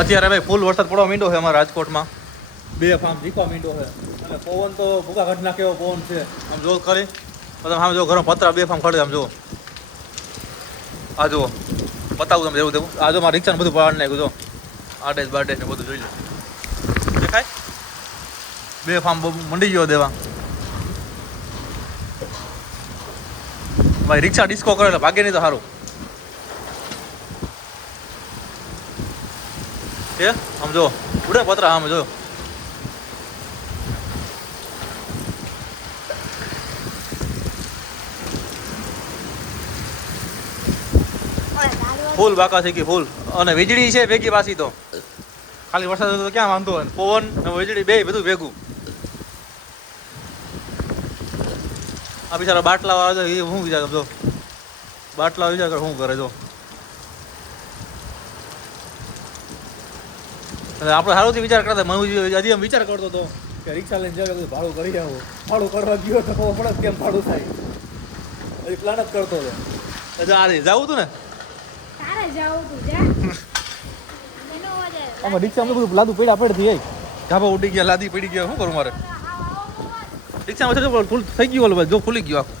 અત્યારે ભાઈ ફૂલ વરસાદ પડવા માંડ્યો છે અમારા રાજકોટમાં. 2 ફાર્મ જીકવા માંડ્યો છે અને પવન તો ભૂકા કાઢ નાખે એવો પવન છે. આમ જો કરી તમે આમ જો ઘરમાં પતરા 2 ફાર્મ ખડે. આમ જો આ જુઓ બતાવું તમે જેવું તેવું. આ જો મારા રિક્ષાને બધું પાડ નાખ્યું. જો આડેસ બાડેસ ને બધું જોઈ લો. દેખાય 2 ફાર્મ મંડી ગયો દેવા. ભાઈ રિક્ષા ડિસ્કો કરે એટલે ભાગે નહીં તો સારું. એ આમ જો ઉડે પતરા. આમ જો ફૂલ બાકા છે કે ફૂલ. અને વીજળી છે ભેગી પાછી. તો ખાલી વરસાદ તો ક્યાં વાંધો હોય. પવન અને વીજળી બે બધું ભેગું. આ બિચારા બાટલા આવે એ શું વિચાર જો બાટલા વિચાર કરે શું કરે. જો આપણે સારું વિચાર કરતા. મને હજી એમ વિચાર કરતો હતો કે રિક્ષા લઈને જાવ ભાડું કરી આવો. ભાડું કરવા ગયો તો ખબર પડે કેમ ભાડું થાય. હજી પ્લાન જ કરતો હતો. આજે જવું હતું ને આમાં રિક્ષામાં બધું લાદું પડ્યા પડતી જાય. ધાબા ઉડી ગયા લાદી પડી ગયા. શું કરું મારે રિક્ષામાં ફૂલ થઈ ગયું. ભાઈ જો ખુલી ગયું આખું.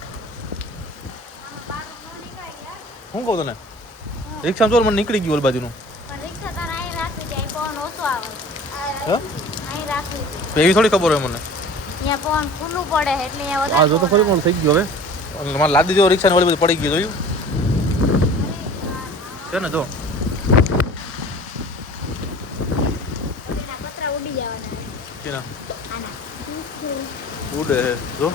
શું કહું તને રિક્ષામાં જો મને નીકળી ગયું બાજુનું. એવી થોડી ખબર હોય મને. હા જો તો ફરી પણ થઈ ગયું. હવે મારે લાદી જો રિક્ષા ને બધું પડી ગયું. જોયું છે ને જો ઉડે જો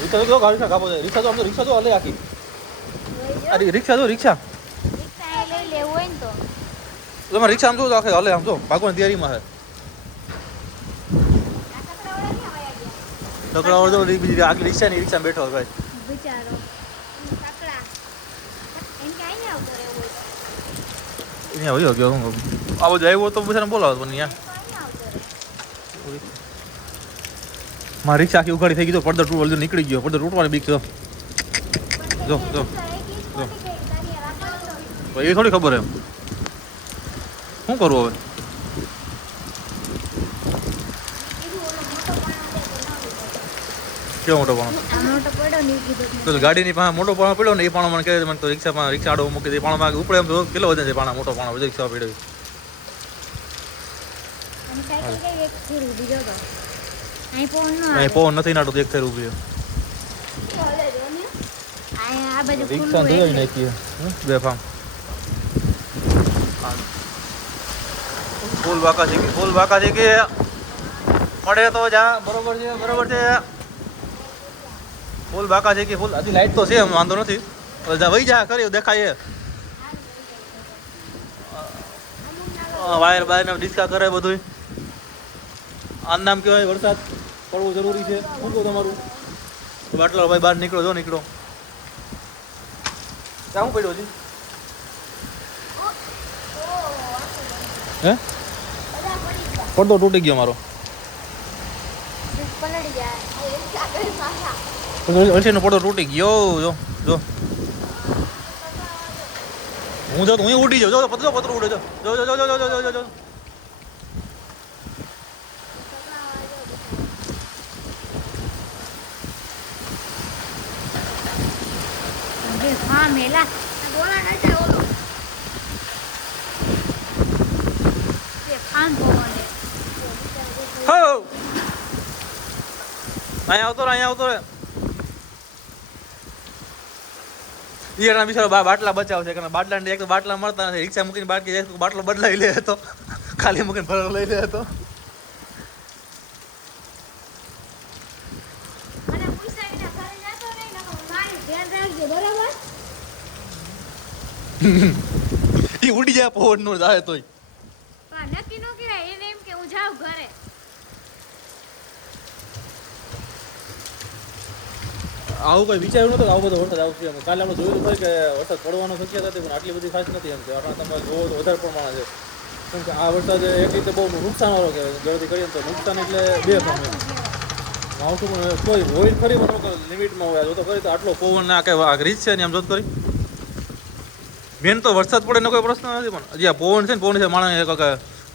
રિક્ષા જો ગાડી કાપો રિક્ષા તો આમ તો રિક્ષા તો હલે આખી. અરે રિક્ષા જો રિક્ષા તમે રિક્ષા આમ જો આખે હલે. આમ જો ભાગવાની તૈયારીમાં છે. છોકરાઓ જો બીજી આગળ રિક્ષા ની રિક્ષા બેઠો ભાઈ. અહીંયા હોય ગયો હું આવો જાય તો બિચારાને બોલાવો મને અહીંયા. મારી રિક્ષા આખી ઉઘાડી થઈ ગઈ. તો પડદો તૂટવા નીકળી ગયો. પડદો તૂટવાની બીક. જો જો જો એ થોડી ખબર એમ શું કરવું હવે. કેવો મોટો પાણો ગાડીની પાસે મોટો પાણો પડ્યો ને એ પાણો મને કહે મને તો રિક્ષામાં રિક્ષા આડો મૂકી દે. પાણો ઉપડે એમ તો કેટલો વજન છે પાણા. મોટો પાણો રિક્ષા પડ્યો. પવન નથી નાટો એક થયું ઉભી રિક્ષા જોઈ નાખીએ 2 ફાર્મ. ફૂલ બાકા છે કે ફૂલ બાકા છે કે પડે તો જા. બરોબર છે બરોબર છે. ફૂલ બાકા છે કે ફૂલ. હજી લાઈટ તો છે એમ વાંધો નથી. વહી જા કરી દેખાય. વાયર બાયર ડિસ્કા કરે બધું. આ નામ કહેવાય વરસાદ પડવો જરૂરી છે. શું કહું તમારું બાટલા ભાઈ બહાર નીકળો. જો નીકળો ક્યાં પડ્યો છે હે પડદો તૂટી ગયો મારો. અલસીનો પડદો તૂટી ગયો. જો જો હું જો હું ઉડી જાઉં. જો પતરો પતરો ઉડે. જો જો જો જો જો જો જો હા મેલા બોલા નતા ઓલો તે ખાન બોલે હો અહીંયા આવતો રે અહીંયા આવતો રે. ઈયાના બિચારો બાટલા બચાવ છે કે બાટલા એક તો બાટલા મળતા નથી. રિક્ષા મૂકીને બાકી જાય તો બાટલો બદલાવી લે હતો. ખાલી મૂકીને ભરો લઈ લે હતો. મને પૂછાય ને ઘરે જતો નહીં ને મારી ધ્યાન રાખજો બરાબર. ઈ ઉડી જાય પવન નો જાય તોય પણ નક્કી નો કરાય એને એમ કે હું જાઉં ઘરે. આવું કોઈ વિચાર્યું નતું આવું બધો વરસાદ આવશે. કાલે આપણે જોયું ખરી કે વરસાદ પડવાનો શક્યતા હતી પણ આટલી બધી ખાસ નથી. એમ કે આપણે તમે જોવો તો વધારે પ્રમાણે છે. કેમ કે આ વરસાદ એક રીતે બહુ નુકસાન વાળો કે ગણતરી કરીએ તો નુકસાન એટલે 2 ફાર્મ. આવતું પણ કોઈ હોય ખરી મને લિમિટમાં હોય. જો તો કરી તો આટલો પવન ના કે રીત છે ને એમ જોત કરી મેન તો વરસાદ પડે એનો કોઈ પ્રશ્ન નથી, પણ હજી આ પવન છે ને પવન છે માણસ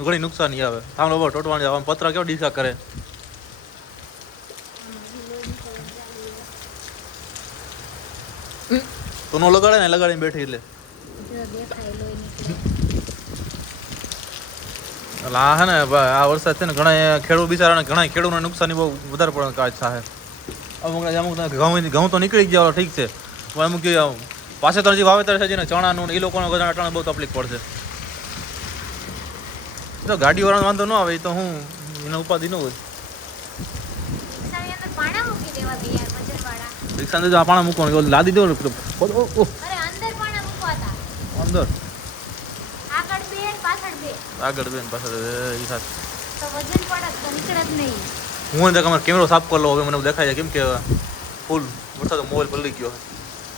ઘણી નુકસાની આવે. થાંભલો બહુ ટોટવાની આવે, પતરા કેવો ડીસા કરે. તો નો લગાડે ને, લગાડીને બેઠી એટલે એટલે આ હે ને આ વરસાદ છે ને ઘણા ખેડૂત બિચારાને ઘણા ખેડૂતોને નુકસાની બહુ વધારે પડે કાચ થાય. અમુક ઘઉં તો નીકળી જ જાય ઠીક છે, પણ અમુક પાછળ જે વાવેતર છે જેને ચણાનું એ લોકોને અટાણે બહુ તકલીફ પડશે. તો ગાડીવાળાનો વાંધો ન આવે, એ તો હું એનો ઉપાધિ ન હોય. પાણા મૂકી દેવા બે યાર વજનવાળા. રિક્ષા જો પાણા મૂકવાનું લાદી દો અરે અંદર પાણા મૂકવાતા. અંદર આગળ બે ને પાછળ બે. આગળ બેન પાછળ એ સાથે તો વજન પડે તો નીકળે જ નહીં. હું તમારો કેમેરો સાફ કરી લો, હવે મને દેખાય છે કેમ કે ફૂલ વરસાદ મોબાઈલ પલળી ગયો.